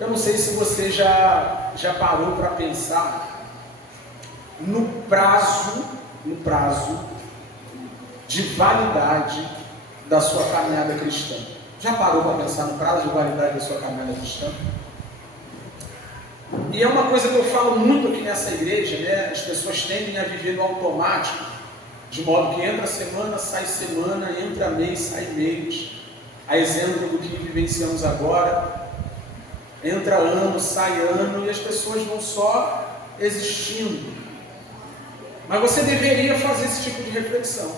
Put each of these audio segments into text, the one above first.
Eu não sei se você já parou para pensar no prazo de validade da sua caminhada cristã. Já parou para pensar no prazo de validade da sua caminhada cristã? E é uma coisa que eu falo muito aqui nessa igreja, né? As pessoas tendem a viver no automático, de modo que entra semana, entra mês, sai mês. A exemplo do que vivenciamos agora, entra ano, sai ano, e as pessoas vão só existindo. Mas você deveria fazer esse tipo de reflexão.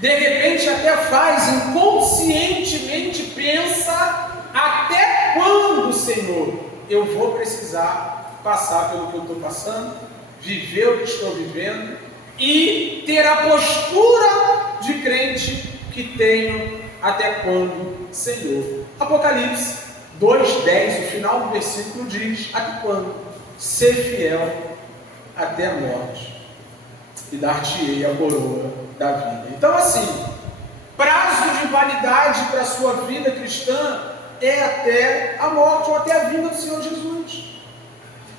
De repente até faz, inconscientemente pensa, até quando, Senhor, eu vou precisar passar pelo que eu estou passando, viver o que estou vivendo e ter a postura de crente que tenho até quando, Senhor. Apocalipse 2:10, o final do versículo diz: até quando? Ser fiel até a morte, e dar-te-ei a coroa da vida. Então, assim, prazo de validade para a sua vida cristã é até a morte ou até a vinda do Senhor Jesus.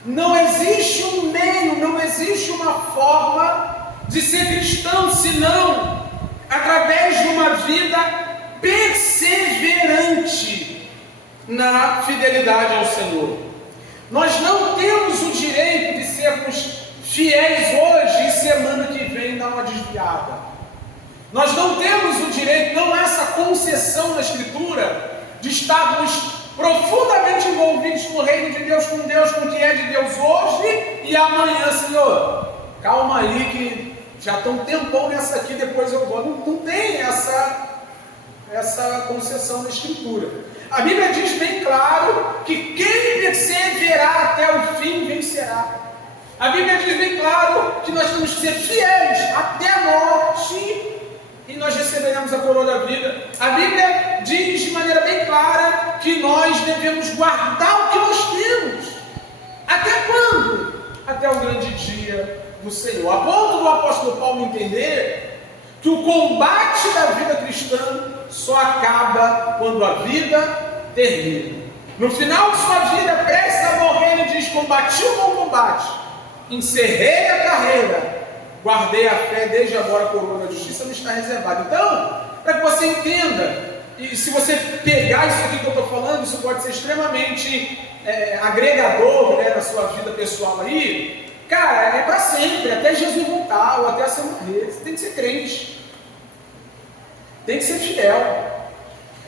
Não existe um meio, não existe uma forma de ser cristão, senão através de uma vida perseverante na fidelidade ao Senhor. Nós não temos o direito de sermos fiéis hoje e semana que vem dar uma desviada. Nós não temos o direito, não há essa concessão na Escritura de estarmos profundamente envolvidos no reino de Deus, com o que é de Deus hoje e amanhã, Senhor. Calma aí que já estou um tempão nessa aqui, depois eu vou. Não tem essa concessão na Escritura. A Bíblia diz bem claro que quem perseverar até o fim vencerá. A Bíblia diz bem claro que nós temos que ser fiéis até a morte e nós receberemos a coroa da vida. A Bíblia diz de maneira bem clara que nós devemos guardar o que nós temos. Até quando? Até o grande dia do Senhor. A ponto do apóstolo Paulo entender que o combate da vida cristã só acaba quando a vida termina. No final de sua vida, prestes a morrer, ele diz: combati o bom combate, encerrei a carreira, guardei a fé, desde agora a coroa da justiça me está reservada. Então, para que você entenda, e se você pegar isso aqui que eu estou falando, isso pode ser extremamente agregador, né, na sua vida pessoal aí. Cara, é para sempre, até Jesus voltar ou até você morrer. Você tem que ser crente, tem que ser fiel,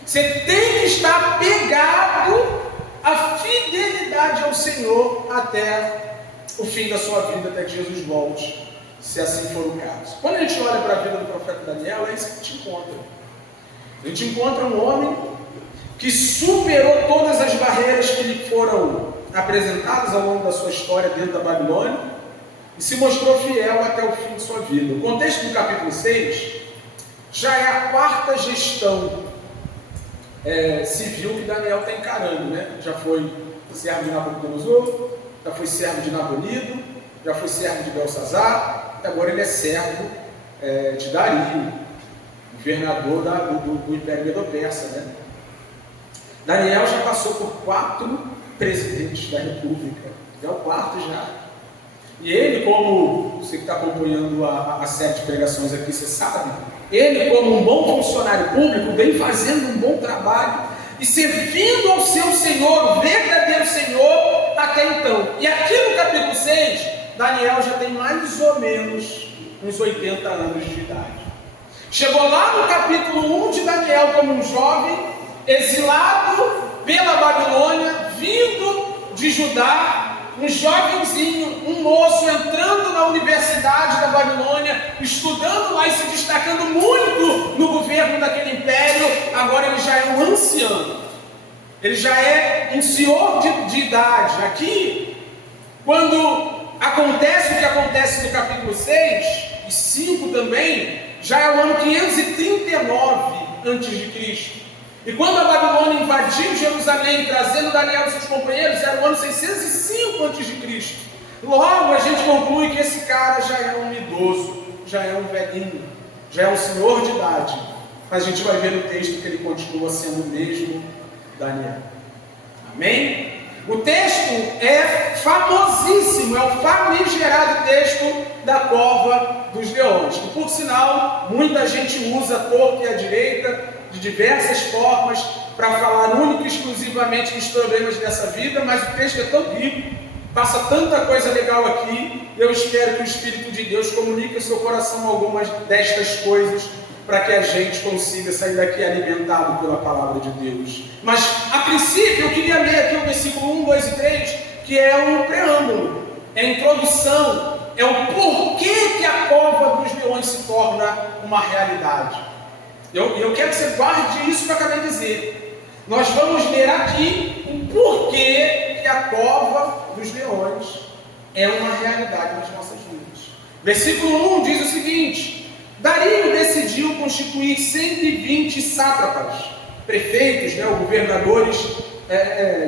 você tem que estar pegado à fidelidade ao Senhor até o fim da sua vida, até que Jesus volte, se assim for o caso. Quando a gente olha para a vida do profeta Daniel, é isso que a gente encontra. A gente encontra um homem que superou todas as barreiras que lhe foram apresentadas ao longo da sua história dentro da Babilônia e se mostrou fiel até o fim de sua vida. O contexto do capítulo 6 já é a quarta gestão civil que Daniel está encarando, né? Já foi servo de Nabucodonosor, já foi servo de Nabonido, já foi servo de Belsazar, e agora ele é servo de Dario, governador do Império Medo-Persa, né? Daniel já passou por 4 presidentes da República, é o quarto já. E ele, como você que está acompanhando a série de pregações aqui, você sabe, ele, como um bom funcionário público, vem fazendo um bom trabalho e servindo ao seu Senhor, o verdadeiro Senhor, até então. E aqui no capítulo 6, Daniel já tem mais ou menos uns 80 anos de idade. Chegou lá no capítulo 1 de Daniel como um jovem, exilado pela Babilônia, vindo de Judá, um jovenzinho, um moço entrando na universidade da Babilônia, estudando lá e se destacando muito no governo daquele império. Agora ele já é um ancião, ele já é um senhor de idade. Aqui, quando acontece o que acontece no capítulo 6 e 5 também, já é o ano 539 a.C. E quando a Babilônia invadiu Jerusalém, trazendo Daniel e seus companheiros, era o ano 605 a.C. Logo a gente conclui que esse cara já é um idoso, já é um velhinho, já é um senhor de idade. Mas a gente vai ver no texto que ele continua sendo o mesmo Daniel. Amém? O texto é famosíssimo, é o famigerado texto da cova dos leões, que por sinal, muita gente usa a torta e a direita, de diversas formas, para falar única e exclusivamente dos problemas dessa vida, mas o texto é tão rico, passa tanta coisa legal aqui, eu espero que o Espírito de Deus comunique ao seu coração algumas destas coisas, para que a gente consiga sair daqui alimentado pela palavra de Deus. Mas, a princípio, eu queria ler aqui o versículo 1, 2 e 3, que é um preâmbulo, é a introdução, é o porquê que a cova dos leões se torna uma realidade. Eu quero que você guarde isso que eu acabei de dizer. Nós vamos ler aqui o porquê que a cova dos leões é uma realidade nas nossas vidas. Versículo 1 diz o seguinte: Dario decidiu constituir 120 sátrapas, prefeitos, governadores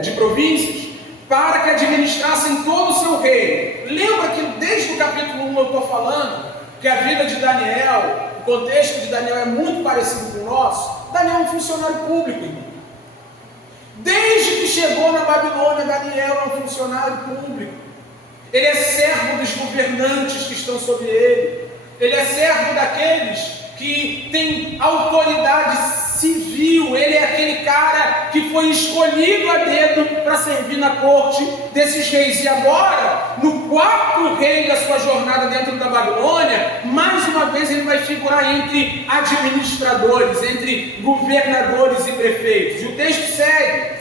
de províncias, para que administrassem todo o seu reino. Lembra que desde o capítulo 1 eu estou falando que a vida de Daniel, o contexto de Daniel é muito parecido com o nosso? Daniel é um funcionário público, irmão. Desde que chegou na Babilônia, Daniel é um funcionário público. Ele é servo dos governantes que estão sobre ele. Ele é servo daqueles que têm autoridade civil. Ele é aquele cara que foi escolhido a dedo para servir na corte desses reis. E agora, no quarto rei da sua jornada dentro da Babilônia, mais uma vez ele vai figurar entre administradores, entre governadores e prefeitos. E o texto segue: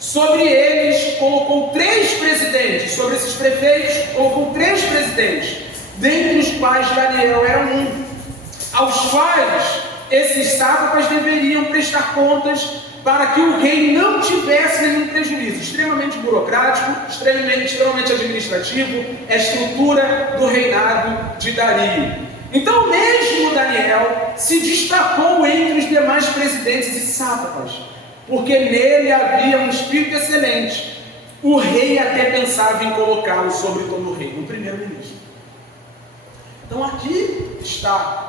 sobre eles colocou 3 presidentes, sobre esses prefeitos colocou 3 presidentes, dentre os quais Daniel era um, aos quais esses sátrapas deveriam prestar contas para que o rei não tivesse nenhum prejuízo. Extremamente burocrático, extremamente administrativo, é a estrutura do reinado de Dario. Então mesmo Daniel se destacou entre os demais presidentes e sátrapas, porque nele havia um espírito excelente. O rei até pensava em colocá-lo sobre todo o reino, o primeiro-ministro. Então aqui está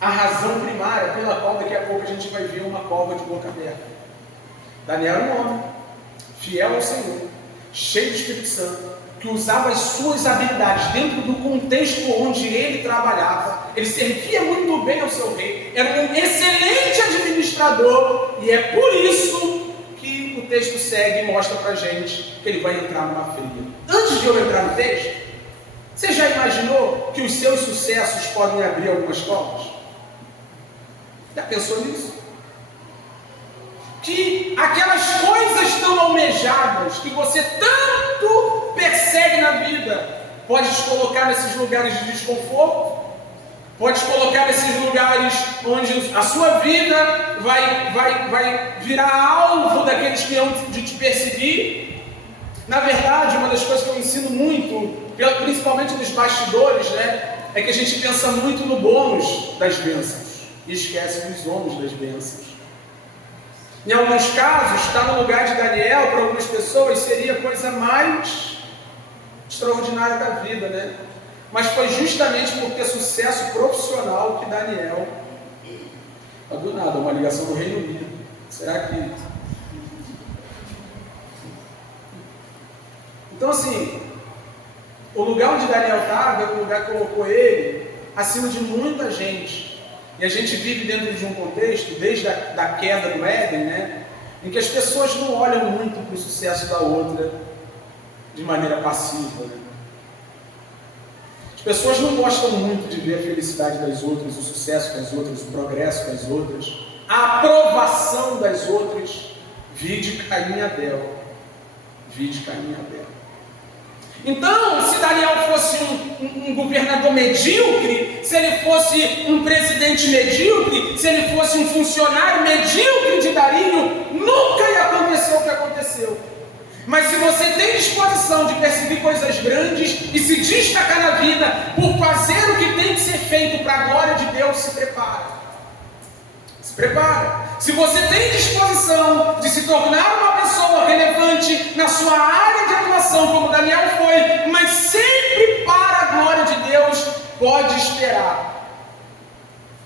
a razão primária pela qual daqui a pouco a gente vai ver uma cova de boca aberta. Daniel era um homem fiel ao Senhor, cheio do Espírito Santo, que usava as suas habilidades dentro do contexto onde ele trabalhava. Ele servia muito bem ao seu rei, era um excelente administrador, e é por isso que o texto segue e mostra para a gente que ele vai entrar numa fria. Antes de eu entrar no texto, você já imaginou que os seus sucessos podem abrir algumas covas? Já pensou nisso? Que aquelas coisas tão almejadas que você tanto persegue na vida, pode te colocar nesses lugares de desconforto, pode te colocar nesses lugares onde a sua vida vai virar alvo daqueles que hão de te perseguir. Na verdade, uma das coisas que eu ensino muito, principalmente nos bastidores, é que a gente pensa muito no bônus das bênçãos e esquece dos ônus das bênçãos. Em alguns casos, estar no lugar de Daniel, para algumas pessoas, seria a coisa mais extraordinária da vida, Mas foi justamente por ter sucesso profissional que Daniel, do nada, uma ligação do Reino Unido. Será que... Então assim, o lugar onde Daniel estava é o lugar que colocou ele acima de muita gente. E a gente vive dentro de um contexto, desde a queda do Éden, em que as pessoas não olham muito para o sucesso da outra de maneira passiva. As pessoas não gostam muito de ver a felicidade das outras, o sucesso das outras, o progresso das outras, a aprovação das outras. Vide Caim e Abel. Vide Caim e Abel. Então, se Daniel fosse um governador medíocre, se ele fosse um presidente medíocre, se ele fosse um funcionário medíocre de Dario, nunca ia acontecer o que aconteceu. Mas se você tem disposição de perseguir coisas grandes e se destacar na vida por fazer o que tem que ser feito para a glória de Deus, se prepara. Se prepara. Se você tem disposição de se tornar uma pessoa relevante na sua área de atuação, como Daniel foi, mas sempre para a glória de Deus, pode esperar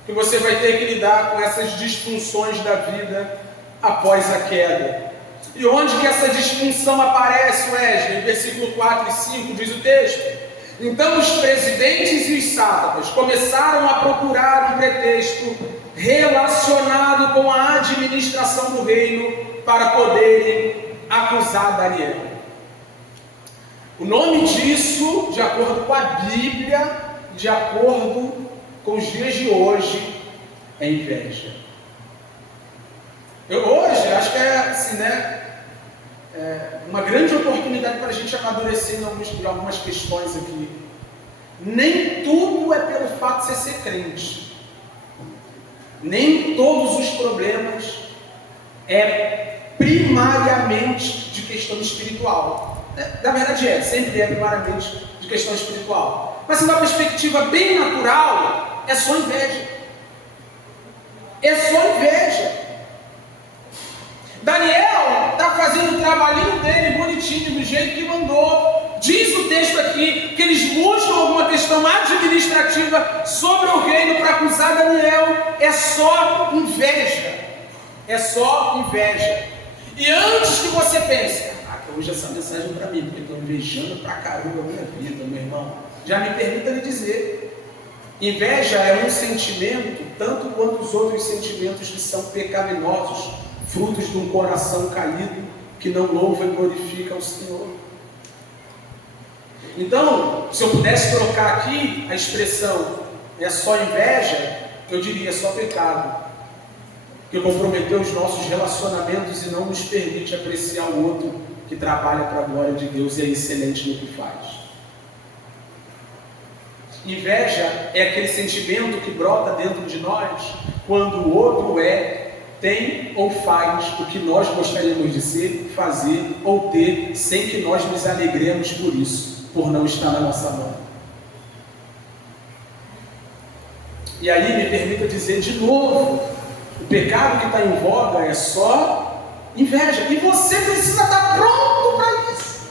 que você vai ter que lidar com essas disfunções da vida após a queda. E onde que essa disfunção aparece, Wesley? Em versículo 4 e 5 diz o texto: então os presidentes e os sátrapas começaram a procurar um pretexto relacionado com a administração do reino para poderem acusar Daniel. O nome disso, de acordo com a Bíblia, de acordo com os dias de hoje, é inveja. Eu hoje acho que é assim, né? Uma grande oportunidade para a gente amadurecer em algumas questões aqui. Nem tudo é pelo fato de você ser crente. Nem todos os problemas é primariamente de questão espiritual. Na verdade sempre é primariamente de questão espiritual. Mas numa perspectiva bem natural, é só inveja. É só inveja. Daniel está fazendo o trabalhinho dele bonitinho, do jeito que mandou. Diz o texto aqui que eles buscam alguma questão administrativa sobre o reino para acusar Daniel. É só inveja. É só inveja. E antes que você pense, hoje essa mensagem é para mim, porque estou invejando pra caramba a minha vida, meu irmão. Já me permita lhe dizer, inveja é um sentimento, tanto quanto os outros sentimentos que são pecaminosos, frutos de um coração caído, que não louva e glorifica o Senhor. Então, se eu pudesse trocar aqui a expressão é só inveja, eu diria só pecado, que comprometeu os nossos relacionamentos e não nos permite apreciar o outro que trabalha para a glória de Deus e é excelente no que faz. Inveja é aquele sentimento que brota dentro de nós quando o outro tem ou faz o que nós gostaríamos de ser, fazer ou ter, sem que nós nos alegremos por isso, por não estar na nossa mão. E aí me permita dizer de novo, o pecado que está em voga é só inveja, e você precisa estar pronto para isso.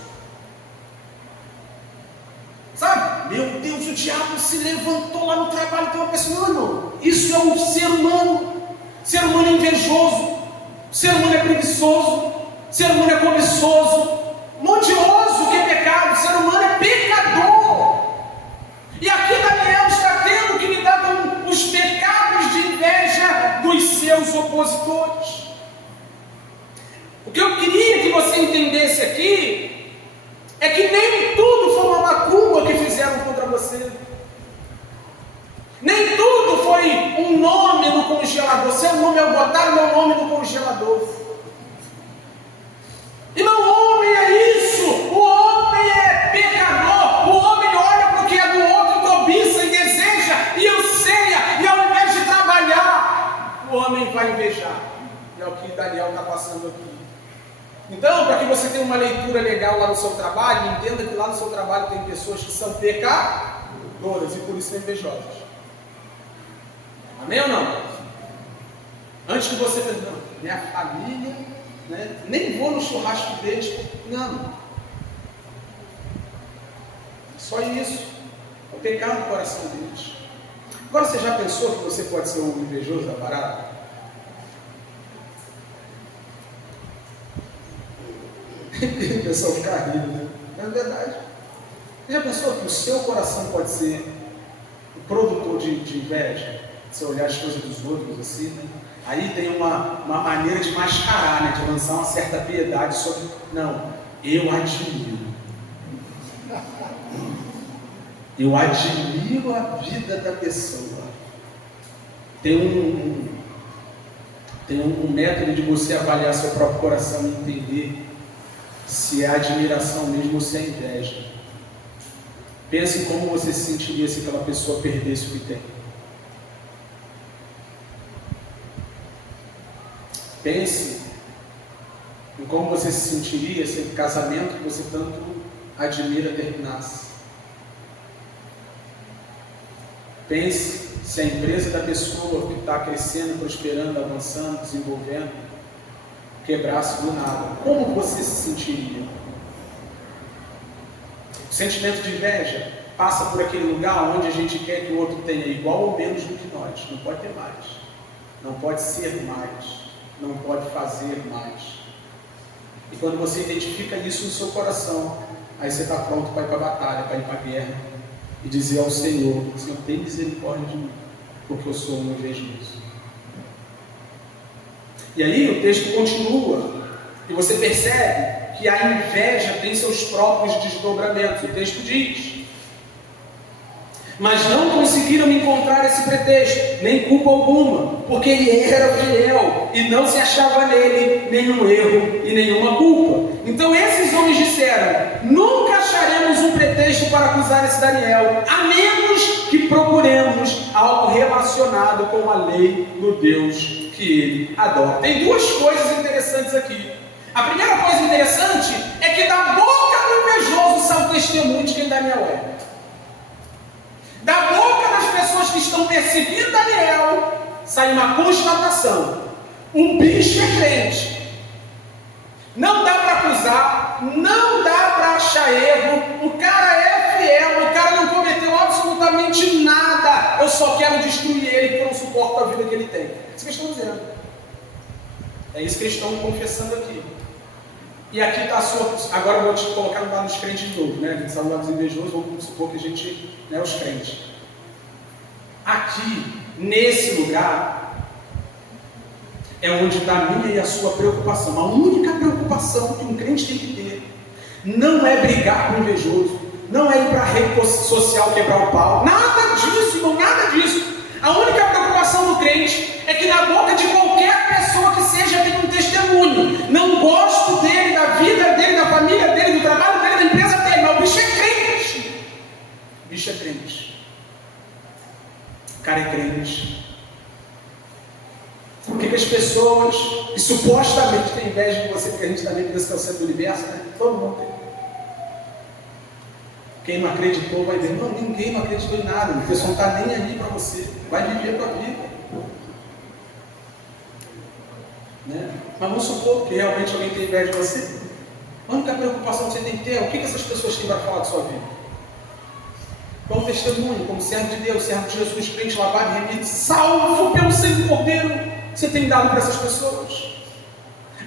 Sabe? Meu Deus, o diabo se levantou lá no trabalho, tem uma pessoa, não, isso é um ser humano. Ser humano é invejoso, ser humano é preguiçoso, ser humano é cobiçoso, odioso, que é pecado, ser humano é pecador. E aqui Daniel está tendo que lidar com os pecados de inveja dos seus opositores. O que eu queria que você entendesse aqui é que nem tudo foi uma macumba que fizeram contra você. Nem tudo foi um nome no congelador. Seu nome é botar meu nome no congelador. E não, o homem é isso. O homem é pecador. O homem olha para o que é do outro, cobiça e deseja e anseia. E ao invés de trabalhar, o homem vai invejar. E é o que Daniel está passando aqui. Então, para que você tenha uma leitura legal lá no seu trabalho, entenda que lá no seu trabalho tem pessoas que são pecadoras e por isso são invejosas. Amém ou não? Antes que você pense, não, minha família, né, nem vou no churrasco deles, não. Só isso. É o pecado do coração deles. Agora você já pensou que você pode ser um invejoso da parada? O pessoal fica rindo, né? Não é verdade. Você já pensou que o seu coração pode ser o produtor de inveja? Você olhar as coisas dos outros assim, né? Aí tem uma maneira de mascarar, né? De lançar uma certa piedade sobre. Não, eu admiro. Eu admiro a vida da pessoa. Tem um método de você avaliar seu próprio coração e entender se é admiração mesmo ou se é inveja. Pense em como você se sentiria se aquela pessoa perdesse o que tem. Pense em como você se sentiria se o casamento que você tanto admira terminasse. Pense se a empresa da pessoa que está crescendo, prosperando, avançando, desenvolvendo, quebrasse do nada. Como você se sentiria? O sentimento de inveja passa por aquele lugar onde a gente quer que o outro tenha igual ou menos do que nós. Não pode ter mais. Não pode ser mais. Não pode fazer mais. E quando você identifica isso no seu coração, aí você está pronto para ir para a batalha, para ir para a guerra e dizer ao Senhor: Senhor, tem misericórdia de mim, porque eu sou um invejoso. E aí o texto continua, e você percebe que a inveja tem seus próprios desdobramentos. O texto diz: mas não conseguiram encontrar esse pretexto, nem culpa alguma, porque ele era fiel e não se achava nele nenhum erro e nenhuma culpa. Então esses homens disseram: nunca acharemos um pretexto para acusar esse Daniel, a menos que procuremos algo relacionado com a lei do Deus que ele adora. Tem duas coisas interessantes aqui. A primeira coisa interessante é que da boca do invejoso sai o testemunho de quem Daniel é. Da boca das pessoas que estão perseguindo Daniel, sai uma constatação: o bicho é crente. Não dá para acusar, não dá para achar erro, o cara é fiel, o cara não cometeu absolutamente nada, eu só quero destruir ele porque eu não suporto a vida que ele tem. É isso que eles estão dizendo. É isso que eles estão confessando aqui. E aqui está a sua... Agora eu vou te colocar no lado dos crentes de novo, né? A gente está no lado dos invejosos, vamos supor que a gente... né, os crentes. Aqui, nesse lugar, é onde está a minha e a sua preocupação. A única preocupação que um crente tem que ter não é brigar com o invejoso, não é ir para a rede social quebrar o pau. Nada disso, irmão, nada disso. A única preocupação do crente é que na boca de qualquer pessoa que seja tem um testemunho. Não gosto dele, da vida dele, da família dele, do trabalho dele, da empresa dele. Mas o bicho é crente. O bicho é crente. O cara é crente. Por que as pessoas que supostamente têm inveja de você, porque a gente também pensa que é o centro do universo, né? Todo mundo tem. Quem não acreditou vai dizer: não, ninguém não acreditou em nada, o pessoal não está nem ali para você, vai viver a tua vida. Né? Mas vamos supor que realmente alguém tem inveja de você. A única preocupação que você tem que ter é o que essas pessoas têm para falar de sua vida. Qual o testemunho, como servo de Deus, servo de Jesus, crente, lavado e remido, salvo pelo sangue do Cordeiro, que você tem dado para essas pessoas.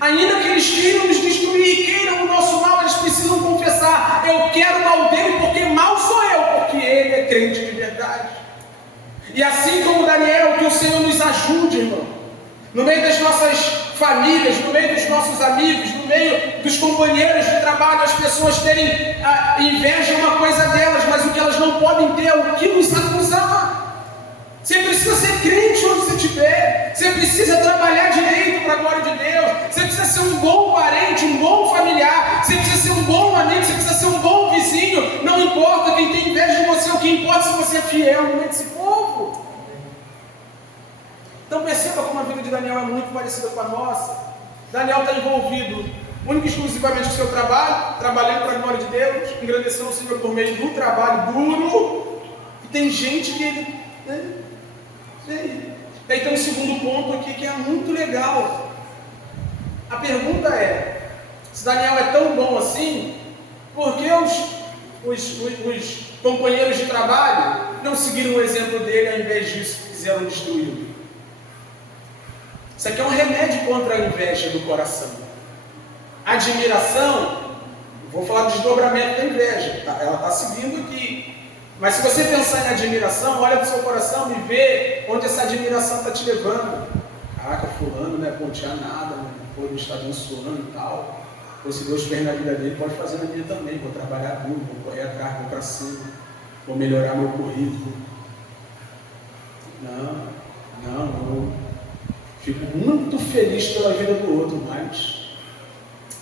Ainda que eles queiram nos destruir, queiram o nosso mal, eles precisam confessar: eu quero o mal dele porque mal sou eu, porque ele é crente de verdade. E assim como Daniel, que o Senhor nos ajude, irmão, no meio das nossas famílias, no meio dos nossos amigos, no meio dos companheiros de trabalho, as pessoas terem inveja uma coisa delas, mas o que elas não podem ter é o que nos acusar. Você precisa ser crente onde você estiver. Você precisa trabalhar direito para a glória de Deus. Você precisa ser um bom parente, um bom familiar. Você precisa ser um bom amigo, você precisa ser um bom vizinho. Não importa quem tem inveja de você, o que importa é se você é fiel no meio desse povo. Então perceba como a vida de Daniel é muito parecida com a nossa. Daniel está envolvido única e exclusivamente com o seu trabalho, trabalhando para a glória de Deus, engrandecendo o Senhor por meio do trabalho duro. E tem gente que ele... Daí tem um segundo ponto aqui que é muito legal. A pergunta é: se Daniel é tão bom assim, por que os companheiros de trabalho não seguiram o exemplo dele, ao invés disso quiseram destruí-lo? Isso aqui é um remédio contra a inveja do coração. Admiração, vou falar do desdobramento da inveja, tá? Ela está seguindo aqui. Mas se você pensar em admiração, olha para o seu coração e vê onde essa admiração está te levando. Caraca, fulano, né? Pô, não tinha nada, né? Pô, não está abençoando e tal. Pô, se Deus fez na vida dele, pode fazer na minha também. Vou trabalhar duro, vou correr atrás, vou para cima, vou melhorar meu currículo. Não, eu fico muito feliz pela vida do outro, mas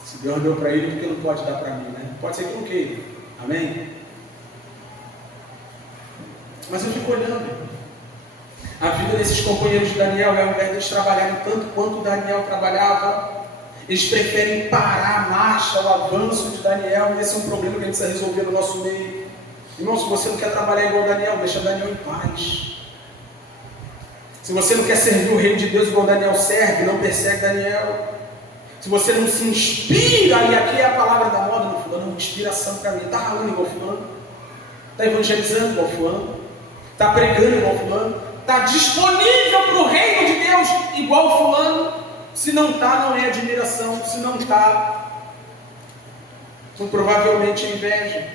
se Deus deu para ele, por que não pode dar para mim, né? Pode ser que não queira. Amém? Mas eu fico olhando. A vida desses companheiros de Daniel, ao invés de eles trabalharem tanto quanto Daniel trabalhava, eles preferem parar a marcha, o avanço de Daniel. E esse é um problema que a gente precisa resolver no nosso meio. Irmão, se você não quer trabalhar igual Daniel, deixa Daniel em paz. Se você não quer servir o reino de Deus igual Daniel serve, não persegue Daniel. Se você não se inspira, e aqui é a palavra da moda, não, fulano, inspiração para mim. Está ralando igual fulano, está evangelizando igual fulano, está pregando igual fulano, está disponível para o reino de Deus igual fulano. Se não está, não é admiração. Se não está, Muito provavelmente inveja.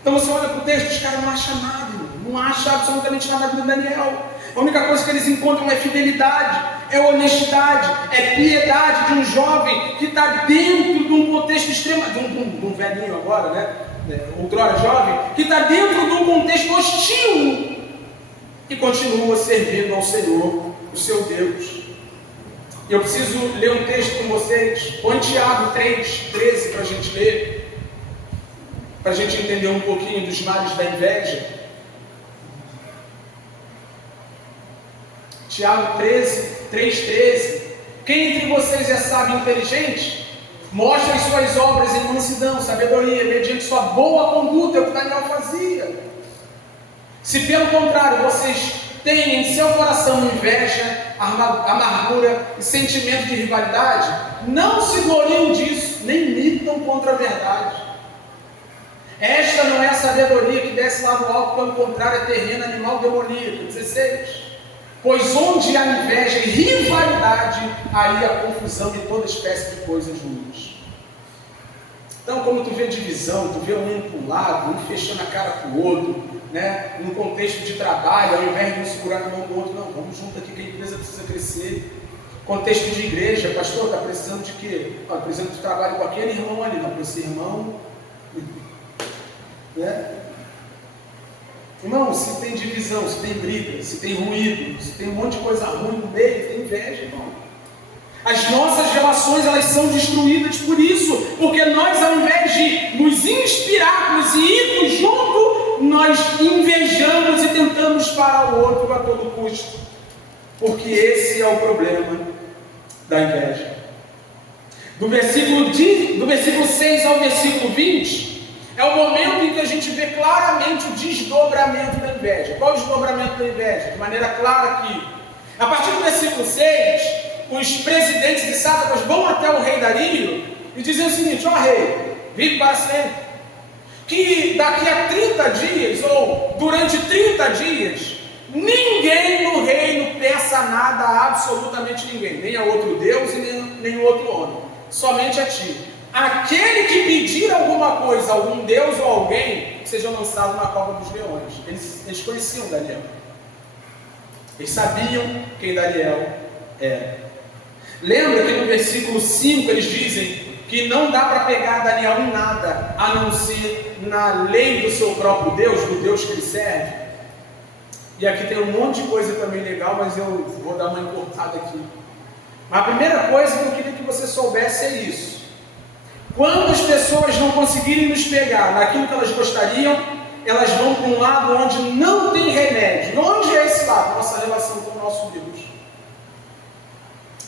Então você olha para o texto, os caras não acham nada, não acham absolutamente nada do Daniel. A única coisa que eles encontram é fidelidade, é honestidade, é piedade de um jovem que está dentro de um contexto extremo, de um velhinho agora, né? Outrora jovem, que está dentro de um contexto hostil e continua servindo ao Senhor, o seu Deus. E eu preciso ler um texto com vocês. Põe Tiago 3:13 para a gente ler, para a gente entender um pouquinho dos males da inveja. Tiago 3:13. Quem entre vocês é sábio e inteligente? Mostre as suas obras em mansidão, sabedoria, mediante sua boa conduta, é o que Daniel fazia. Se pelo contrário vocês têm em seu coração inveja, amargura e sentimento de rivalidade, não se gloriam disso, nem militam contra a verdade. Esta não é a sabedoria que desce lá do alto, pelo contrário é terreno, animal, demoníaco. 16. Pois onde há inveja e rivalidade, aí há confusão de toda espécie de coisas ruins. Então, como tu vê divisão, tu vê um indo para um lado, um fechando a cara para o outro, né? Num contexto de trabalho, ao invés de um segurar na mão do outro, não, vamos junto aqui que a empresa precisa crescer. Contexto de igreja, pastor, está precisando de quê? Está precisando de trabalho com aquele irmão ali, não, para esse irmão, né? Irmão, se tem divisão, se tem briga, se tem ruído, se tem um monte de coisa ruim no meio, tem inveja, irmão. As nossas relações, elas são destruídas por isso, porque nós, ao invés de nos inspirarmos e irmos junto, nós invejamos e tentamos parar o outro a todo custo, porque esse é o problema da inveja. Do versículo 6 ao versículo 20, é o momento em que a gente vê claramente o desdobramento da inveja. Qual é o desdobramento da inveja? De maneira clara aqui. A partir do versículo 6, os presidentes e sátrapas vão até o rei Dario e dizem o seguinte: ó rei, vive para sempre, que daqui a 30 dias, ou durante 30 dias, ninguém no reino peça nada a absolutamente ninguém, nem a outro Deus e nem outro homem, somente a ti. Aquele que pedir alguma coisa a algum Deus ou alguém, seja lançado na cova dos leões. Eles conheciam Daniel. Eles sabiam quem Daniel era. Lembra que no versículo 5 eles dizem que não dá para pegar Daniel em nada, a não ser na lei do seu próprio Deus, do Deus que ele serve? E aqui tem um monte de coisa também legal, mas eu vou dar uma encurtada aqui. Mas a primeira coisa que eu queria que você soubesse é isso. Quando as pessoas não conseguirem nos pegar naquilo que elas gostariam, elas vão para um lado onde não tem remédio. Onde é esse lado? Nossa relação com o nosso Deus.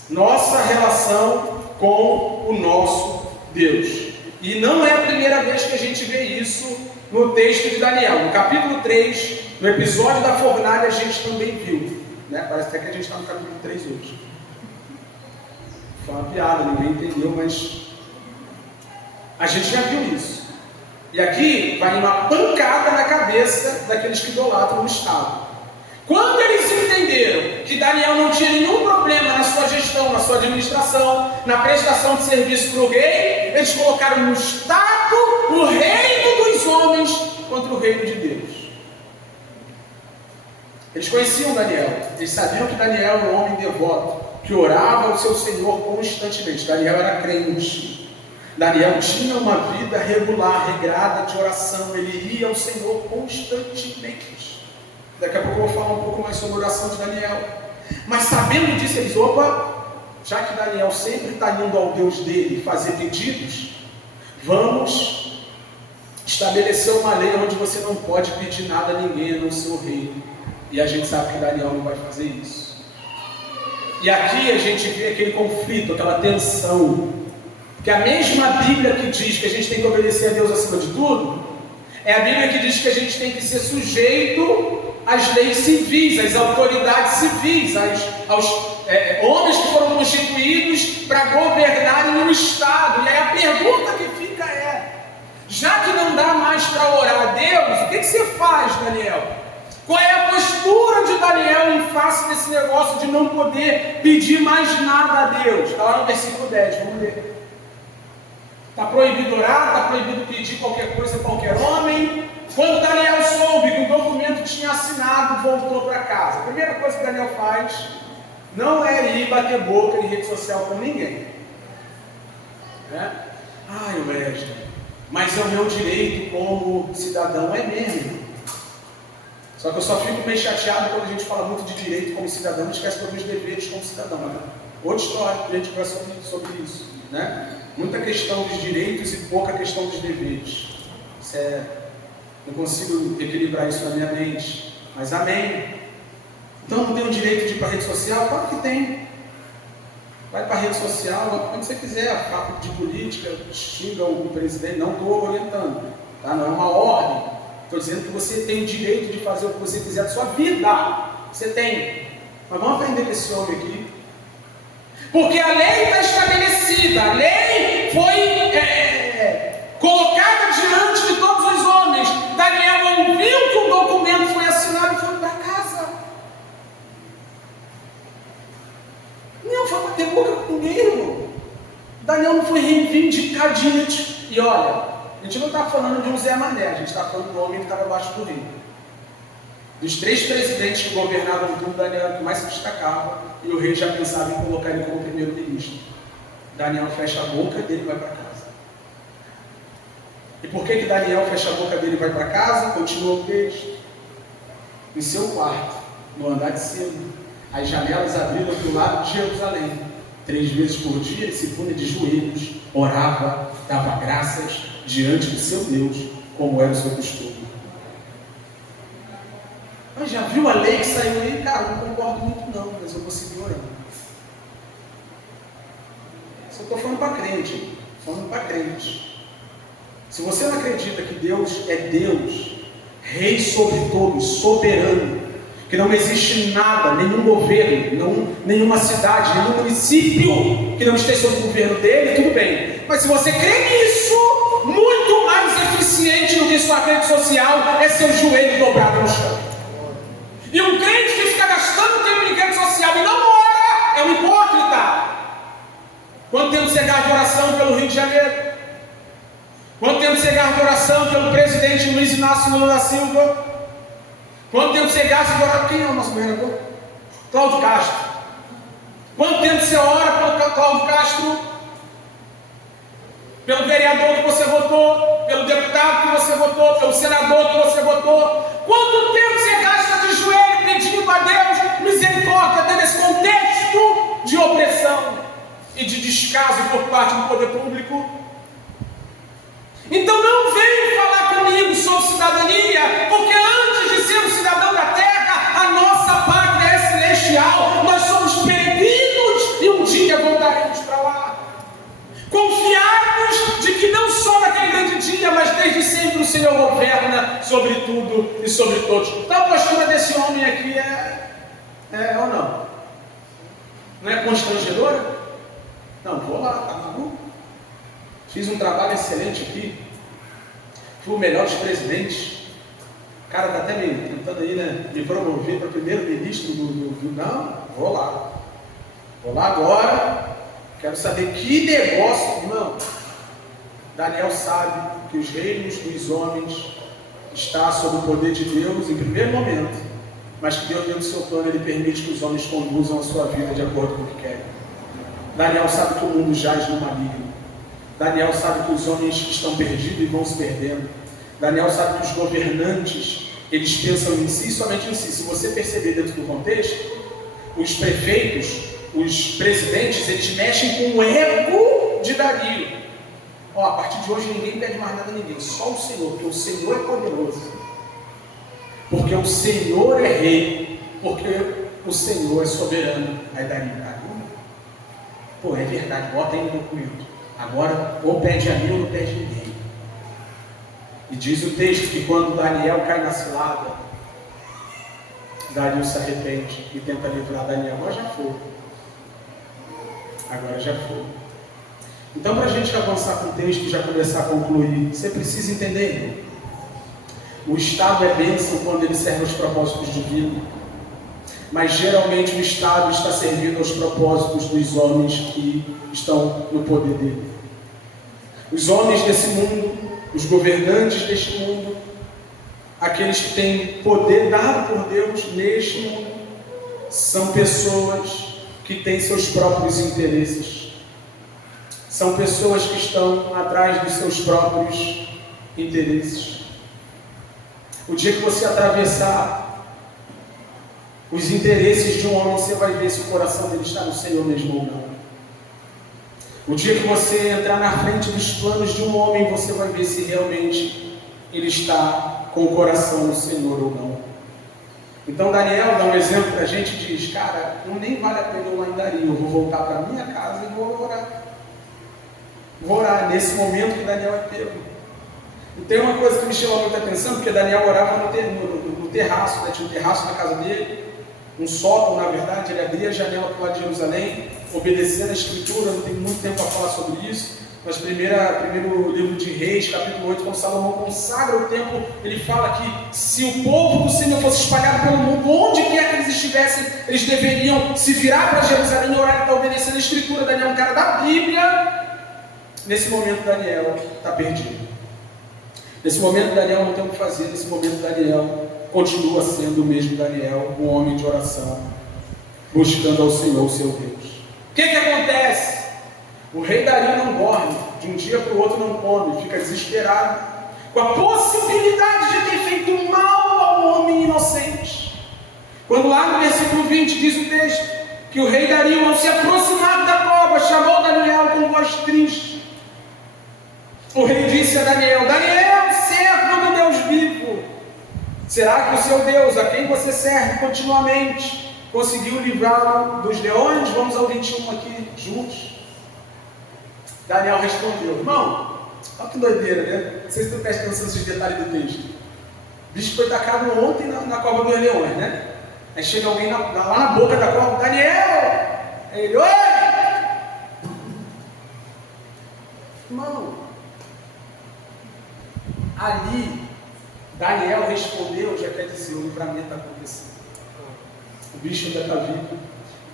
Nossa relação com o nosso Deus. E não é a primeira vez que a gente vê isso no texto de Daniel. No capítulo 3, no episódio da fornalha, a gente também viu, né? Parece até que a gente está no capítulo 3 hoje. Foi uma piada, ninguém entendeu, mas a gente já viu isso. E aqui vai uma pancada na cabeça daqueles que idolatram o Estado. Quando eles entenderam que Daniel não tinha nenhum problema na sua gestão, na sua administração, na prestação de serviço para o rei, eles colocaram no Estado o reino dos homens contra o reino de Deus. Eles conheciam Daniel, eles sabiam que Daniel era um homem devoto, que orava ao seu Senhor constantemente. Daniel era crente. Daniel tinha uma vida regular, regrada de oração, ele ia ao Senhor constantemente. Daqui a pouco eu vou falar um pouco mais sobre a oração de Daniel. Mas sabendo disso, eles, já que Daniel sempre está indo ao Deus dele fazer pedidos, vamos estabelecer uma lei onde você não pode pedir nada a ninguém no seu reino. E a gente sabe que Daniel não vai fazer isso. E aqui a gente vê aquele conflito, aquela tensão. Que a mesma Bíblia que diz que a gente tem que obedecer a Deus acima de tudo, é a Bíblia que diz que a gente tem que ser sujeito às leis civis, às autoridades civis, aos homens que foram constituídos para governarem o Estado. E aí a pergunta que fica é: já que não dá mais para orar a Deus, o que você faz, Daniel? Qual é a postura de Daniel em face desse negócio de não poder pedir mais nada a Deus? Está lá no versículo 10, vamos ler. Está proibido orar, está proibido pedir qualquer coisa a qualquer homem. Quando Daniel soube que o documento tinha assinado, voltou para casa. A primeira coisa que Daniel faz não é ir bater boca em rede social com ninguém. Wesley, mas é o meu direito como cidadão, é mesmo. Só que eu só fico meio chateado quando a gente fala muito de direito como cidadão e esquece dos deveres como cidadão. Outra história, a gente vai sobre isso. Muita questão dos direitos e pouca questão dos deveres. Não consigo equilibrar isso na minha mente. Mas amém. Então não tem o direito de ir para a rede social? Claro que tem. Vai para a rede social, vai quando você quiser, papo de política, xinga o presidente, não estou orientando, tá? Não é uma ordem. Estou dizendo que você tem o direito de fazer o que você quiser da sua vida. Você tem. Mas vamos aprender com esse homem aqui. Porque a lei está estabelecida, a lei foi colocada diante de todos os homens. Daniel ouviu que o documento foi assinado e foi para casa. Não foi bater boca com ninguém, irmão. Daniel não foi reivindicar diante. E olha, a gente não está falando de um Zé Mané, a gente está falando do homem que estava abaixo do rei. Dos 3 presidentes que governavam no mundo, Daniel era o que mais se destacava, e o rei já pensava em colocar ele como primeiro-ministro. Daniel fecha a boca dele e vai para casa. E por que Daniel fecha a boca dele e vai para casa? Continua o texto. Em seu quarto, no andar de cima, as janelas abriram para o lado de Jerusalém. 3 vezes por dia ele se punha de joelhos, orava, dava graças diante do seu Deus, como era o seu costume. Mas já viu a lei que saiu aí? Cara, não concordo muito não, mas eu vou seguir orando. Só estou falando para crente, falando para crente. Se você não acredita que Deus é Deus, Rei sobre todos, soberano, que não existe nada, nenhum governo, nenhuma cidade, nenhum município que não esteja sob o governo dele, tudo bem. Mas se você crê nisso, muito mais eficiente do que sua rede social é seu joelho dobrado no chão. E um crente que fica gastando tempo em rede social e não ora, é um hipócrita. Quanto tempo você gasta de oração pelo Rio de Janeiro? Quanto tempo você gasta de oração pelo presidente Luiz Inácio Lula da Silva? Quanto tempo você gasta de oração? Quem é o nosso governador? Cláudio Castro. Quanto tempo você ora pelo Cláudio Castro? Pelo vereador que você votou? Pelo deputado que você votou? Pelo senador que você votou? Quanto tempo você gasta de joelho pedindo a Deus misericórdia dentro desse contexto de opressão e de descaso por parte do poder público? Então não venha falar comigo sobre cidadania, porque antes de ser um cidadão da terra, a nossa pátria é celestial. Nós somos peregrinos e um dia voltaremos para lá. Confiados de que não só naquele grande dia, mas desde sempre o Senhor governa sobre tudo e sobre todos. Então a postura desse homem aqui é ou não? Não é constrangedora? Não, vou lá, tá maluco? Fiz um trabalho excelente aqui. Fui o melhor dos presidentes. O cara está até tentando aí, me promover para primeiro-ministro do. Não, vou lá. Vou lá agora. Quero saber que negócio, irmão. Daniel sabe que os reinos dos homens está sob o poder de Deus em primeiro momento, mas que Deus, dentro do seu plano, ele permite que os homens conduzam a sua vida de acordo com o que querem. Daniel sabe que o mundo jaz no maligno. Daniel sabe que os homens estão perdidos e vão se perdendo. Daniel sabe que os governantes, eles pensam em si, somente em si. Se você perceber dentro do contexto, os prefeitos, os presidentes, eles mexem com o ego de Dario. A partir de hoje ninguém pede mais nada a ninguém, só o Senhor, porque o Senhor é poderoso. Porque o Senhor é rei, porque o Senhor é soberano. Aí Dario, é verdade, bota aí no documento. Agora, ou pede a mim ou não pede ninguém. E diz o texto que quando Daniel cai na cilada, Dario se arrepende e tenta livrar Daniel. Agora já foi. Então, para a gente avançar com o texto e já começar a concluir, você precisa entender, irmão. O Estado é bênção quando ele serve aos propósitos divinos. Mas geralmente o Estado está servindo aos propósitos dos homens que estão no poder dele. Os homens desse mundo, os governantes deste mundo, aqueles que têm poder dado por Deus neste mundo, são pessoas que têm seus próprios interesses. São pessoas que estão atrás dos seus próprios interesses. O dia que você atravessar os interesses de um homem, você vai ver se o coração dele está no Senhor mesmo ou não. O dia que você entrar na frente dos planos de um homem, você vai ver se realmente ele está com o coração no Senhor ou não. Então Daniel dá um exemplo para a gente e diz: cara, nem vale a pena eu ainda ir, eu vou voltar para a minha casa e vou orar. Vou orar nesse momento que Daniel é pego. E tem uma coisa que me chamou muita atenção, porque Daniel orava no terraço, né? Tinha um terraço na casa dele, um sótão, na verdade. Ele abria a janela para o lado de Jerusalém, obedecendo a Escritura. Não tenho muito tempo para falar sobre isso, mas primeiro livro de Reis, capítulo 8, quando Salomão consagra o templo, ele fala que se o povo do Senhor fosse espalhado pelo mundo, onde quer que eles estivessem, eles deveriam se virar para Jerusalém e orar. Ele está obedecendo a Escritura. Daniel é um cara da Bíblia. Nesse momento Daniel está perdido. Nesse momento Daniel não tem o que fazer. Nesse momento Daniel continua sendo o mesmo Daniel, um homem de oração, buscando ao Senhor, o seu Deus. O que acontece? O rei Dario não dorme, de um dia para o outro não come, fica desesperado, com a possibilidade de ter feito mal ao homem inocente. Quando lá no versículo 20 diz o texto, que o rei Dario, ao se aproximar da cova, chamou Daniel com voz triste. O rei disse a Daniel: Daniel, servo do Deus vivo, será que o seu Deus, a quem você serve continuamente, conseguiu livrá-lo dos leões? Vamos ao 21 aqui, juntos. Daniel respondeu: irmão, olha que doideira, né? Não sei se tu presta atenção nesses detalhes do texto. O bicho foi tacado ontem na cova dos leões, né? Aí chega alguém lá na boca da cova: Daniel! Aí ele: oi! Irmão, ali, Daniel respondeu, já quer dizer, o livramento aconteceu. O bicho ainda está vivo.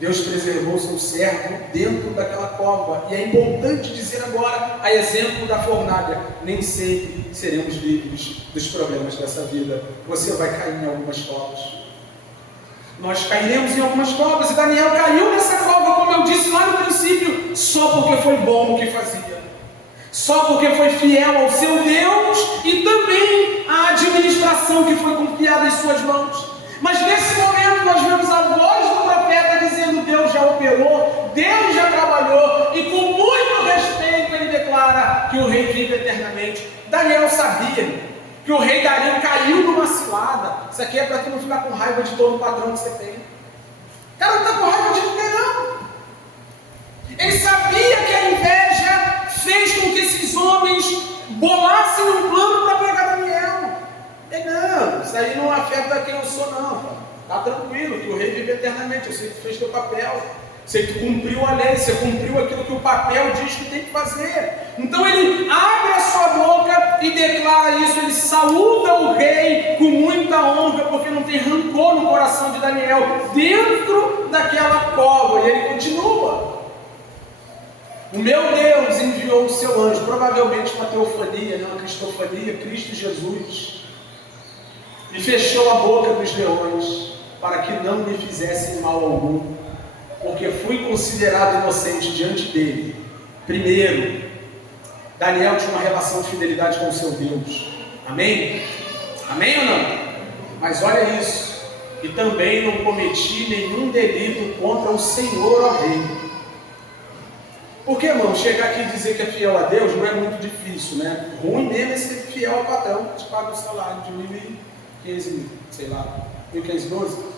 Deus preservou seu servo dentro daquela cova. E é importante dizer agora, a exemplo da fornalha, nem sempre seremos livres dos problemas dessa vida. Você vai cair em algumas covas. Nós cairemos em algumas covas, e Daniel caiu nessa cova, como eu disse lá no princípio, só porque foi bom o que fazia. Só porque foi fiel ao seu Deus e também à administração que foi confiada em suas mãos. Mas nesse momento nós vemos a voz do profeta dizendo: Deus já operou, Deus já trabalhou, e com muito respeito ele declara que o rei vive eternamente. Daniel sabia que o rei Dario caiu numa cilada. Isso aqui é para tu não ficar com raiva de todo o patrão que você tem. O cara não está com raiva de ninguém, não. Ele sabia que a inveja fez com que esses homens bolassem um plano para pegar Daniel. E não, isso aí não afeta quem eu sou, não. Está tranquilo, que o rei vive eternamente. Eu sei que tu fez teu papel, sei que tu cumpriu a lei, você cumpriu aquilo que o papel diz que tem que fazer. Então ele abre a sua boca e declara isso. Ele saúda o rei com muita honra, porque não tem rancor no coração de Daniel dentro daquela cova. E ele continua: o meu Deus enviou o seu anjo, provavelmente uma teofania, uma cristofania, Cristo Jesus, e fechou a boca dos leões, para que não me fizessem mal algum, porque fui considerado inocente diante dele. Primeiro, Daniel tinha uma relação de fidelidade com o seu Deus. Amém? Amém ou não? Mas olha isso: e também não cometi nenhum delito contra o Senhor, ó rei. Porque, irmão, chegar aqui e dizer que é fiel a Deus não é muito difícil, né? Ruim mesmo é ser fiel ao patrão que te paga o salário de 1.500, sei lá, 1.512.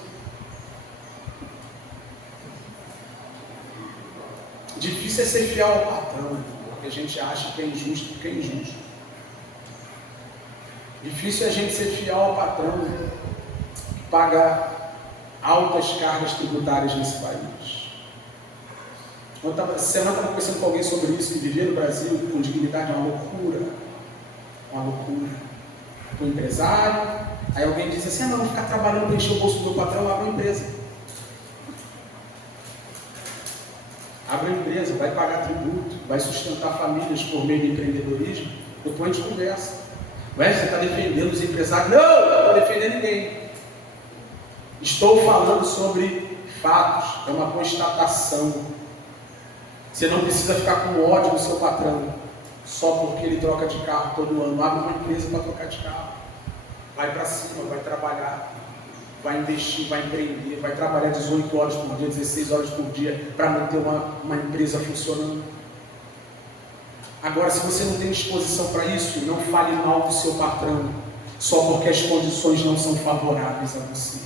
Difícil é ser fiel ao patrão, porque a gente acha que é injusto porque é injusto. Difícil é a gente ser fiel ao patrão que paga altas cargas tributárias nesse país. Essa semana eu estava conversando com alguém sobre isso, e viver no Brasil com dignidade é uma loucura. Uma loucura. Estou empresário, aí alguém diz assim: não, vou ficar trabalhando para encher o bolso do meu patrão, lá na empresa. abre uma empresa, vai pagar tributo, vai sustentar famílias por meio do empreendedorismo, depois a gente conversa. Mas você está defendendo os empresários? Não, não estou defendendo ninguém. Estou falando sobre fatos, é uma constatação. Você não precisa ficar com ódio do seu patrão, só porque ele troca de carro todo ano. Abre uma empresa para trocar de carro. Vai para cima, vai trabalhar, vai investir, vai empreender, vai trabalhar 18 horas por dia, 16 horas por dia para manter uma empresa funcionando. Agora, se você não tem disposição para isso, não fale mal do seu patrão, só porque as condições não são favoráveis a você.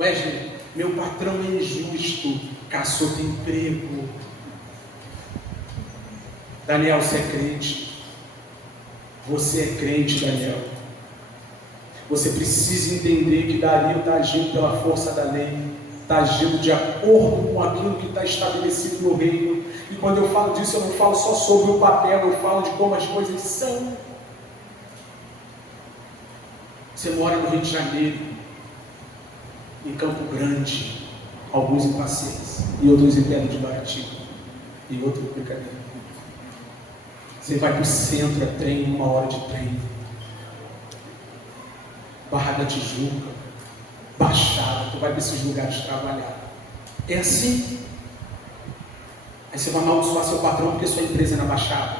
Wesley, meu patrão é injusto, caçou de emprego. Daniel, você é crente. Você é crente, Daniel. Você precisa entender que Dario está agindo pela força da lei, está agindo de acordo com aquilo que está estabelecido no reino. E quando eu falo disso, eu não falo só sobre o papel, eu falo de como as coisas são. Você mora no Rio de Janeiro, em Campo Grande, alguns em Paciência, e outros em Pedra de Baratinga, e outro em Brincadeira. Você vai para o centro, é trem, 1 hora de trem. Barra da Tijuca, Baixada, tu vai para esses lugares trabalhar. É assim. Aí você vai amaldiçoar seu patrão porque sua empresa é na Baixada.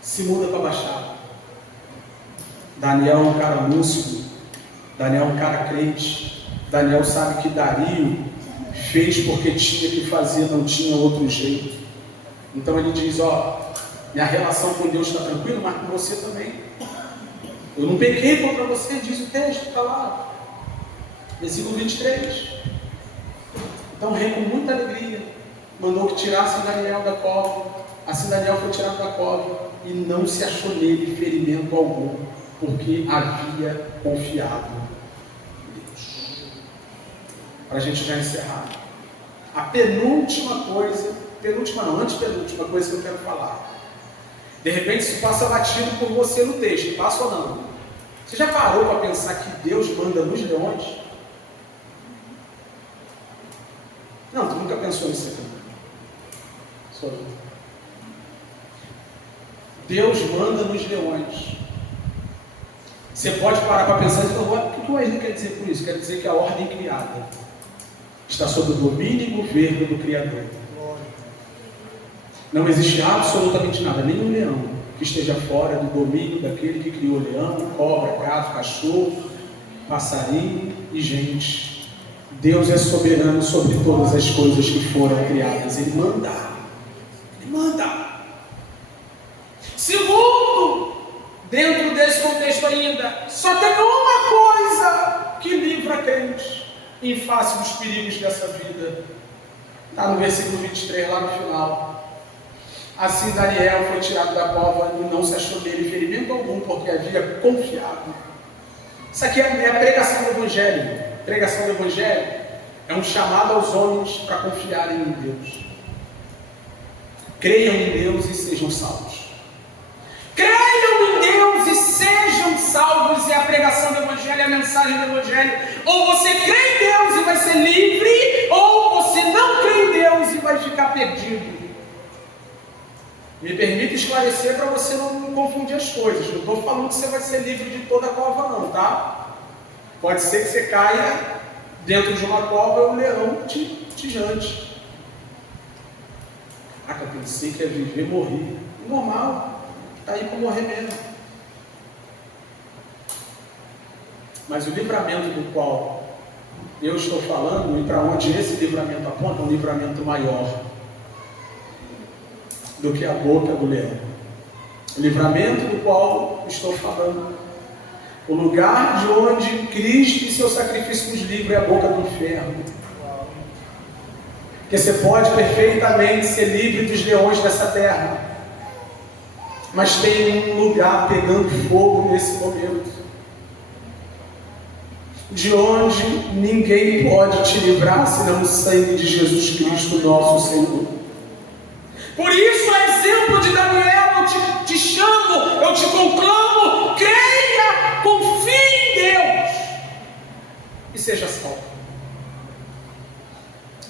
Se muda para a Baixada. Daniel é um cara lúcido. Daniel é um cara crente. Daniel sabe que Dario fez porque tinha que fazer, não tinha outro jeito. Então ele diz, minha relação com Deus está tranquila, mas com você também. Eu não pequei contra você, diz o texto, está lá. Versículo 23. Então o rei, com muita alegria, mandou que tirassem Daniel da cova. Assim Daniel foi tirado da cova e não se achou nele ferimento algum, porque havia confiado em Deus. Para a gente já encerrar. A penúltima coisa, antepenúltima coisa que eu quero falar. De repente isso passa batido por você no texto, passa ou não? Você já parou para pensar que Deus manda nos leões? Não, tu nunca pensou nisso aqui. Só eu. Deus manda nos leões. Você pode parar para pensar e falar, o que o Wesley quer dizer por isso? Quer dizer que a ordem criada está sob o domínio e governo do Criador. Não existe absolutamente nada, nenhum leão que esteja fora do domínio daquele que criou leão, cobra, gato, cachorro, passarinho e gente. Deus é soberano sobre todas as coisas que foram criadas. Ele manda. Ele manda. Segundo, dentro desse contexto ainda, só tem uma coisa que livra a crente em face dos perigos dessa vida. Está no versículo 23, lá no final. Assim Daniel foi tirado da cova e não se achou nele ferimento algum, porque havia confiado. Isso aqui é a pregação do Evangelho. A pregação do Evangelho é um chamado aos homens para confiarem em Deus. Creiam em Deus e sejam salvos. Creiam em Deus e sejam salvos. É a pregação do Evangelho, é a mensagem do Evangelho. Ou você crê em Deus e vai ser livre, ou você não crê em Deus e vai ficar perdido. Me permita esclarecer para você não confundir as coisas. Não estou falando que você vai ser livre de toda a cova não, tá? Pode ser que você caia dentro de uma cova e um leão te jante. Ah, eu pensei que ia viver e morrer. Normal, está aí para morrer mesmo. Mas o livramento do qual eu estou falando e para onde esse livramento aponta é um livramento maior do que a boca do leão. O livramento do qual estou falando. O lugar de onde Cristo e seu sacrifício nos livra é a boca do inferno. Porque você pode perfeitamente ser livre dos leões dessa terra. Mas tem um lugar pegando fogo nesse momento. De onde ninguém pode te livrar senão o sangue de Jesus Cristo, nosso Senhor. Por isso, a exemplo de Daniel, eu te chamo, eu te conclamo, creia, confie em Deus e seja salvo.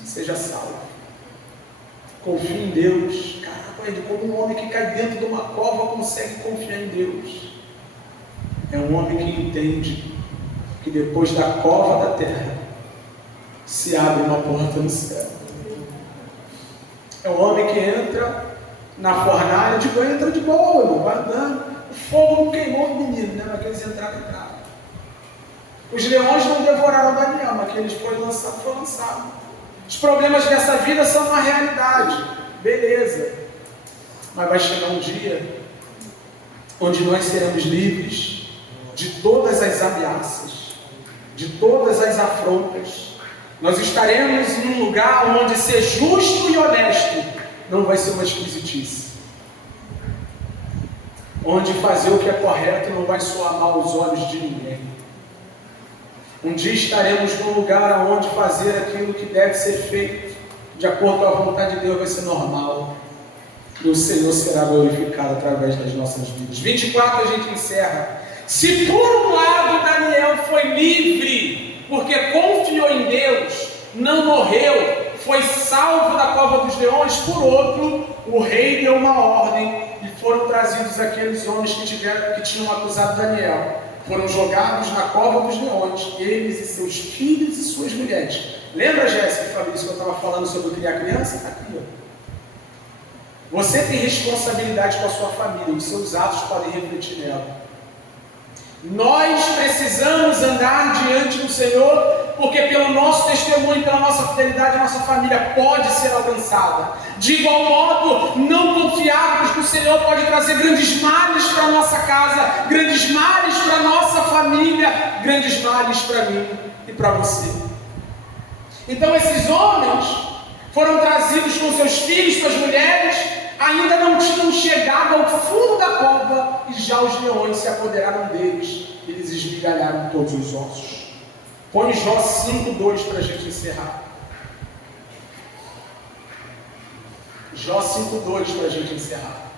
Seja salvo. confia em Deus. Caraca, como um homem que cai dentro de uma cova consegue confiar em Deus? É um homem que entende que depois da cova da terra se abre uma porta no céu. É um homem que entra na fornalha, entra de boa, não vai andando. O fogo não queimou o menino, né? Mas que eles entraram. Os leões não devoraram Daniel, mas que eles foi lançado. Os problemas dessa vida são uma realidade, beleza. Mas vai chegar um dia onde nós seremos livres de todas as ameaças, de todas as afrontas. Nós estaremos em um lugar onde ser justo e honesto não vai ser uma esquisitice. Onde fazer o que é correto não vai soar mal aos olhos de ninguém. Um dia estaremos num lugar onde fazer aquilo que deve ser feito de acordo com a vontade de Deus vai ser normal. E o Senhor será glorificado através das nossas vidas. 24 a gente encerra. Se por um lado Daniel foi livre, porque confiou em Deus, não morreu, foi salvo da cova dos leões, por outro, o rei deu uma ordem e foram trazidos aqueles homens que tinham acusado Daniel. Foram jogados na cova dos leões, eles e seus filhos e suas mulheres. Lembra, Jéssica e Fabrício, que eu estava falando sobre criar criança? Está aqui, ó. Você tem responsabilidade com a sua família, os seus atos podem refletir nela. Nós precisamos andar diante do Senhor, porque pelo nosso testemunho, pela nossa fidelidade, a nossa família pode ser alcançada. De igual modo, não confiarmos que o Senhor pode trazer grandes males para a nossa casa, grandes males para a nossa família, grandes males para mim e para você. Então esses homens foram trazidos com seus filhos, suas mulheres, ainda não tinham chegado ao fundo da cova e já os leões se apoderaram deles, eles esmigalharam todos os ossos. Põe Jó 5:2 para a gente encerrar. Jó 5:2 para a gente encerrar.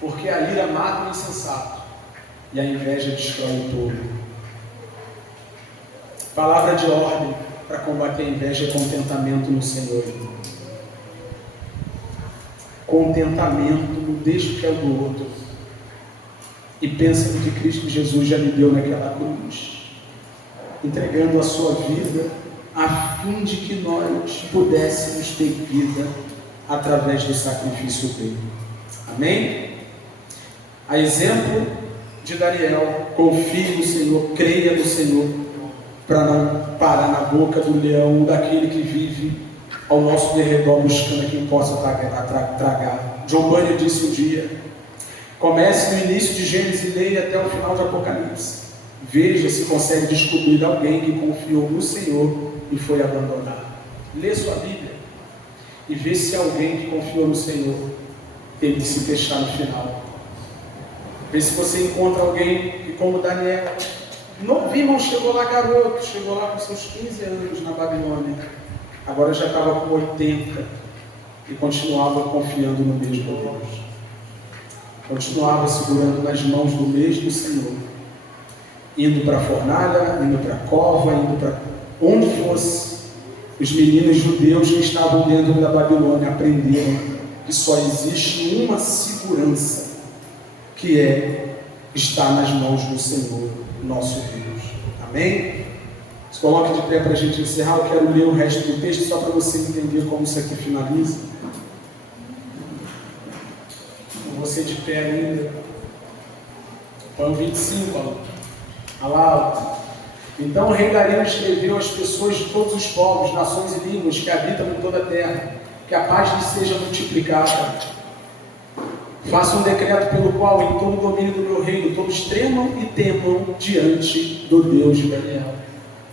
Porque a ira mata o insensato e a inveja destrói o tolo. Palavra de ordem para combater a inveja é contentamento no Senhor. Contentamento no deixo que é do outro. E pensa no que Cristo Jesus já me deu naquela cruz, entregando a sua vida a fim de que nós pudéssemos ter vida através do sacrifício dele. Amém? A exemplo de Daniel, confie no Senhor, creia no Senhor, para não parar na boca do leão, daquele que vive ao nosso derredor buscando quem possa tragar. John Bunyan disse um dia: comece no início de Gênesis e leia até o final de Apocalipse. Veja se consegue descobrir alguém que confiou no Senhor e foi abandonado. Lê sua Bíblia e vê se alguém que confiou no Senhor teve que se fechar no final. Vê se você encontra alguém que, como Daniel, novinho, chegou lá garoto, chegou lá com seus 15 anos na Babilônia, agora já estava com 80 e continuava confiando no mesmo Deus, continuava segurando nas mãos do mesmo Senhor, indo para a fornalha, indo para a cova, indo para onde fosse. Os meninos judeus que estavam dentro da Babilônia aprenderam que só existe uma segurança, que é estar nas mãos do Senhor, nosso Deus. Amém? Se coloque de pé para a gente encerrar. Eu quero ler o resto do texto só para você entender como isso aqui finaliza. Com você de pé ainda. Põe o 25, ó. Olha lá. Então o rei Dario escreveu às pessoas de todos os povos, nações e línguas que habitam em toda a terra, que a paz lhes seja multiplicada. Faça um decreto pelo qual, em todo o domínio do meu reino, todos tremam e temam diante do Deus de Daniel.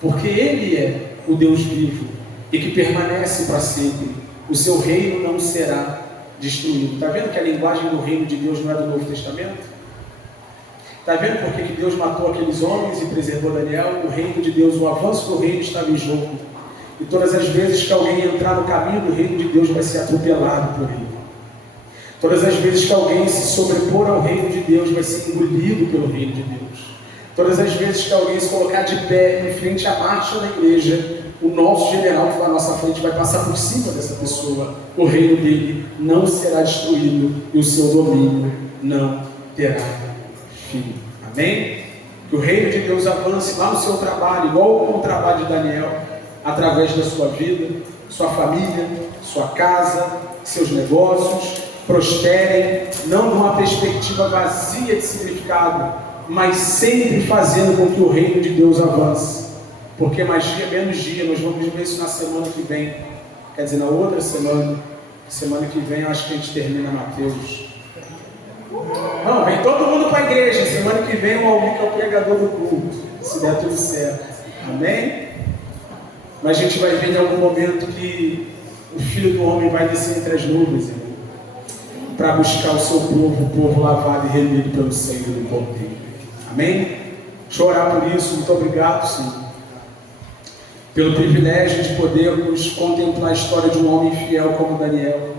Porque Ele é o Deus vivo e que permanece para sempre. O seu reino não será destruído. Está vendo que a linguagem do reino de Deus não é do Novo Testamento? Está vendo por que Deus matou aqueles homens e preservou Daniel? O reino de Deus, o avanço do reino estava em jogo. E todas as vezes que alguém entrar no caminho do reino de Deus vai ser atropelado por ele. Todas as vezes que alguém se sobrepor ao reino de Deus vai ser engolido pelo reino de Deus. Todas as vezes que alguém se colocar de pé em frente à marcha da igreja, o nosso general que vai à nossa frente vai passar por cima dessa pessoa. O reino dele não será destruído e o seu domínio não terá fim. Amém? Que o reino de Deus avance lá no seu trabalho, igual como o trabalho de Daniel, através da sua vida, sua família, sua casa, seus negócios, prosperem, não numa perspectiva vazia de significado, mas sempre fazendo com que o reino de Deus avance. Porque mais dia, menos dia, nós vamos ver isso na semana que vem. Quer dizer, na outra semana que vem eu acho que a gente termina Mateus. Não, vem todo mundo para a igreja. Semana que vem o Almir é o pregador do culto, se der tudo certo. Amém? Mas a gente vai ver em algum momento que o Filho do Homem vai descer entre as nuvens, para buscar o seu povo, o povo lavado e remido pelo sangue do Cordeiro. Amém? Deixa eu orar por isso. Muito obrigado, Senhor, pelo privilégio de podermos contemplar a história de um homem fiel como Daniel,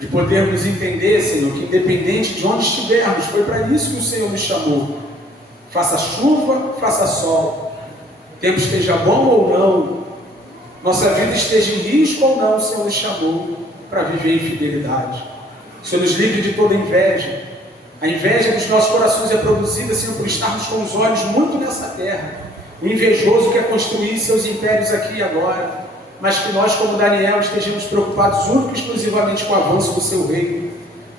de podermos entender, Senhor, que independente de onde estivermos, foi para isso que o Senhor nos chamou. Faça chuva, faça sol, o tempo esteja bom ou não, nossa vida esteja em risco ou não, o Senhor nos chamou para viver em fidelidade. O Senhor nos livre de toda inveja. A inveja dos nossos corações é produzida, Senhor, por estarmos com os olhos muito nessa terra. O invejoso quer construir seus impérios aqui e agora, mas que nós, como Daniel, estejamos preocupados única e exclusivamente com o avanço do seu reino,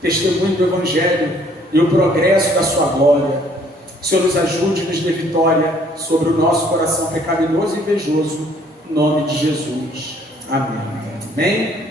testemunho do Evangelho e o progresso da sua glória. O Senhor nos ajude e nos dê vitória sobre o nosso coração pecaminoso e invejoso, em nome de Jesus. Amém. Amém.